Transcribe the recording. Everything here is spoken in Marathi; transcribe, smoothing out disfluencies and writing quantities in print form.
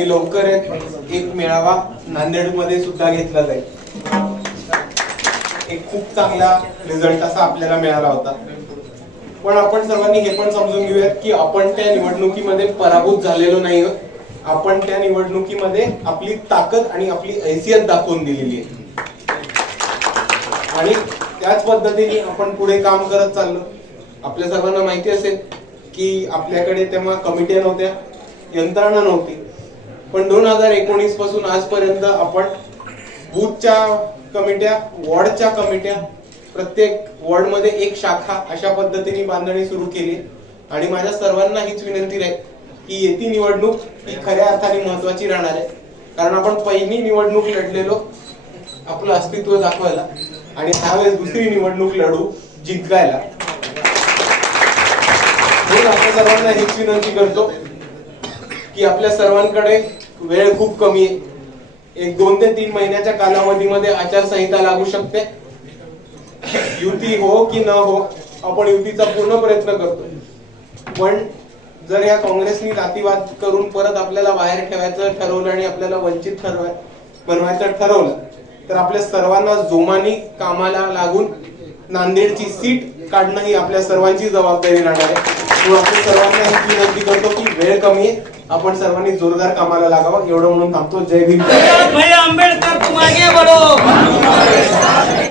आणि लवकरच एक मेळावा नांदेडमध्ये सुद्धा घेतला जाईल। एक खूप चांगला रिझल्ट असा आपल्याला मिळाला होता। पण आपण सर्वांनी हे पण समजून घेऊयात की आपण त्या निवडणुकीमध्ये पराभूत झालेलो नाही आहोत। आपण त्या निवडणुकीमध्ये आपली ताकद आणि आपली हैसियत दाखवून दिलेली आहे आणि त्याच पद्धतीने आपण पुढे काम करत चाललो। आपल्या सर्वांना माहिती असेल की आपल्याकडे तेव्हा कमिट्या नव्हत्या, यंत्रणा नव्हती, पण 2019 पासून आजपर्यंत आपण बूथच्या कमिट्या, वॉर्डच्या कमिट्या, प्रत्येक वॉर्ड मध्ये एक शाखा अशा पद्धतीने बांधणी सुरू केली। आणि माझ्या सर्वांना हीच विनंती आहे की येती निवडणूक ही खऱ्या अर्थाने महत्त्वाची राहणार आहे, कारण आपण पहिली निवडणूक लढलेलो आपलं अस्तित्व दाखवायला आणि ह्यावेळेस दुसरी निवडणूक लढू जिंकायला। म्हणून आपल्या सर्वांना हीच विनंती करतो की आपल्या सर्वांकडे वेळ खूप कमी आहे। एक 2 ते 3 महिन्याच्या कालावधीमध्ये आचारसंहिता लागू शकते। युती हो की न हो, आपण युतीचा पूर्ण प्रयत्न करतो, पण जर या काँग्रेसनी जातीवाद करून परत आपल्याला बाहेर ठेवायचं ठरवलं आणि आपल्याला वंचित बनवायचं ठरवलं तर आपल्या सर्वांना जोमाने कामाला लागून नांदेडची सीट काढणं ही आपल्या सर्वांची जबाबदारी राहणार आहे। म्हणून आपण सर्वांना ही विनंती करतो की वेळ कमी आहे, आपण सर्वांनी जोरदार कामाला लागावं। एवढं म्हणून थांबतो। जय भीम। भैया आंबेडकर तुम आगे बढ़ो।